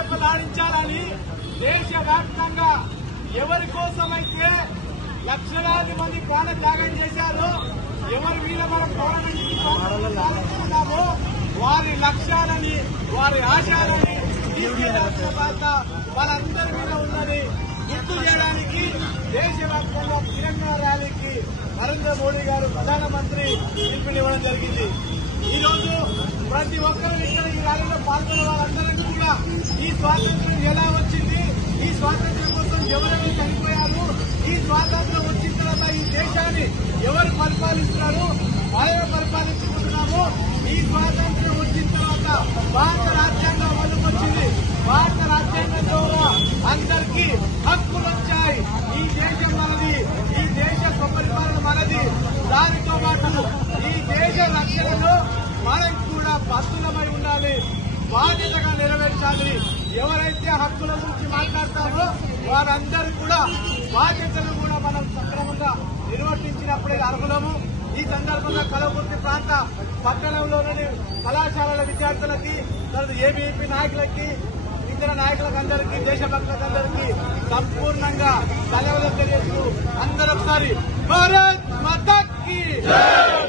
రెపరెపలాడించాలని దేశవ్యాప్తంగా ఎవరి కోసమైతే లక్షలాది మంది ప్రాణత్యాగం చేశారో, ఎవరి మీద మనం పోరాడుతున్నామో వారి లక్ష్యాలని, వారి ఆశయాలని బాధ్యత వాళ్ళందరి మీద ఉన్నది గుర్తు చేయడానికి దేశవ్యాప్తంగా తిరంగా ర్యాలీకి నరేంద్ర మోడీ గారు ప్రధానమంత్రి పిలుపునివ్వడం జరిగింది. ఈ రోజు ప్రతి ఒక్కరూ ఇక్కడ ఈ ర్యాలీలో పాల్గొన్న వాళ్ళందరికీ కూడా ఈ స్వాతంత్ర్యం ఎలా వచ్చింది, ఈ స్వాతంత్ర్యం కోసం ఎవరెవరు చనిపోయారు, ఈ స్వాతంత్ర్యం వచ్చిన తర్వాత ఈ దేశాన్ని ఎవరు పరిపాలిస్తున్నారు, మనం పరిపాలించుకుంటున్నాము, ఈ స్వాతంత్ర్యం వచ్చిన తర్వాత భారత రాజ్యాంగం అమలుకొచ్చింది, భారత రాజ్యాంగంలో అందరికీ హక్కులు వచ్చాయి, ఈ దేశం మనది, ఈ దేశ స్వపరిపాలన మనది, దానితో పాటు ఈ దేశ రక్షణలో మనం కూడా బద్దులమై ఉండాలి, బాధ్యతగా నెరవేర్చాలి. ఎవరైతే హక్కుల గురించి మాట్లాడతారో వారందరూ కూడా బాధ్యతలు కూడా మనం సక్రమంగా నిర్వర్తించినప్పుడే అర్హులము. ఈ సందర్భంగా కలవకుర్తి ప్రాంత పట్టణంలోని కళాశాలల విద్యార్థులకి, తర్వాత ఏబీవీపీ నాయకులకి, ఇతర నాయకులకు అందరికీ, దేశభక్తులకు అందరికీ సంపూర్ణంగా ధన్యవాదాలు తెలియజేస్తూ అందరూ ఒకసారి భారత్ మాతా కీ జై.